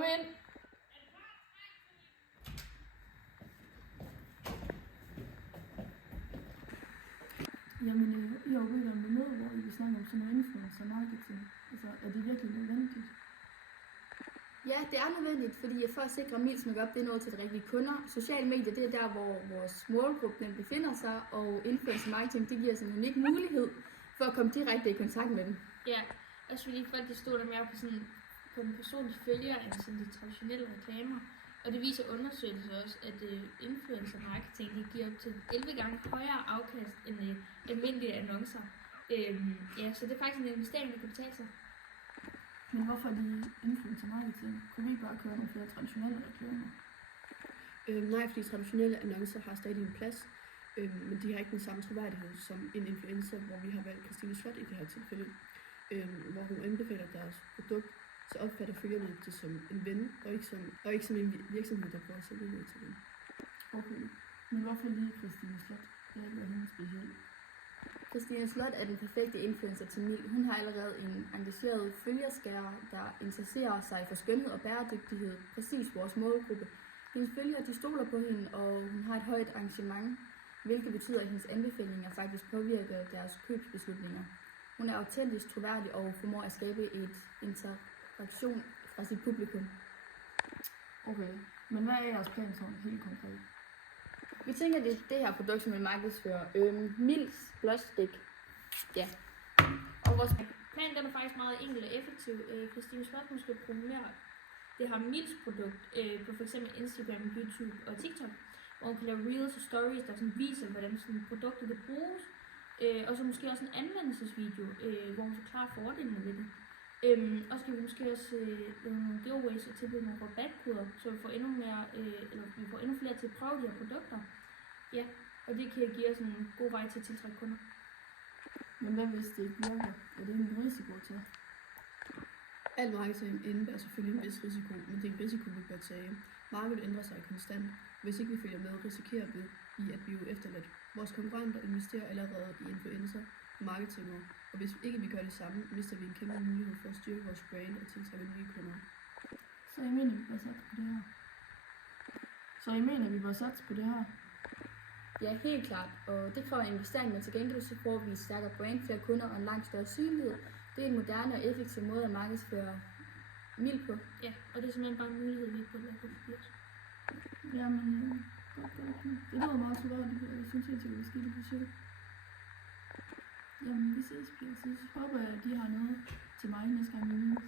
Kom ind. Jamen, jeg har jo bedt om et møde, hvor I vil snakke om sådan noget influencer marketing. Altså, er det virkelig nødvendigt? Ja, det er nødvendigt, fordi for at sikre, at Mils Makeup det er nået til de rigtige kunder. Sociale medier, det er der, hvor vores målgruppe den befinder sig, og influencer marketing, det giver os en unik mulighed for at komme direkte i kontakt med dem. Ja, også fordi folk de stoler mere på den personlige følger end sådan de traditionelle reklamer. Og det viser undersøgelser også, at influencer marketing det giver op til 11 gange højere afkast end almindelige annoncer. Ja, så det er faktisk en investering, der kan betale sig. Men hvorfor er de influencer marketing? Kunne vi ikke bare køre nogle flere traditionelle reklamer? Nej, fordi traditionelle annoncer har stadig en plads, men de har ikke den samme troværdighed som en influencer, hvor vi har valgt Christine Slot i det her tilfælde, hvor hun anbefaler deres produkt, så opfatter følgerne det som en ven, og ikke som en virksomhed, der prøver at sælge noget til dem. Okay, men hvorfor lige Christine Slot? Det er ikke hende specielt. Christine Slot er den perfekte influencer til Mil. Hun har allerede en engageret følgerskare, der interesserer sig for skønhed og bæredygtighed, præcis vores målgruppe. Hendes følgere de stoler på hende, og hun har et højt engagement, hvilket betyder, at hendes anbefalinger faktisk påvirker deres købsbeslutninger. Hun er autentisk troværdig og formår at skabe et interaktion fra sit publikum. Okay, men hvad er jeres plan sådan helt konkret? Vi tænker, at det her produkt, som vi markedsfører, Mils Blåstik. Ja. Og vores plan den er faktisk meget enkel og effektiv. Christine Slot måske promovere det her Mils produkt på f.eks. Instagram, YouTube og TikTok, hvor hun kan lave reels og stories, der sådan viser, hvordan sådan produkter det bruges. Og så måske også en anvendelsesvideo, hvor hun forklarer fordelene ved det. Og så kan vi måske også lave nogle giveaways og tilbyde nogle rabatkoder, så vi får endnu flere til at prøve de her produkter. Ja, og det kan give os en god vej til at tiltrække kunder. Men hvad hvis det ikke virker? Er det en risiko til? Al marketing indebærer selvfølgelig en vis risiko, men det er en risiko, vi bør tage. Markedet ændrer sig konstant. Hvis ikke vi følger med, risikerer vi at blive efterladt. Vores konkurrenter investerer allerede i influencer marketing, og hvis ikke vi gør det samme, mister vi en kæmpe mulighed for at styrke vores brand og tiltrække nye kunder. Så I mener, vi bør satse på det her? Ja, helt klart. Og det kræver en investering, men til gengæld så får vi et stærkere brand, flere kunder og en langt større synlighed. Det er en moderne og effektiv måde at markedsføre Mil på. Ja, og det er simpelthen bare en mulighed, vi ikke burde lade gå forbi os. Jamen, godt. Det lyder meget troværdigt, og jeg synes helt sikkert, vi skal det projekt. Jamen, vi ses, Pia. Så håber jeg, at de har noget til mig næste gang, vi mødes.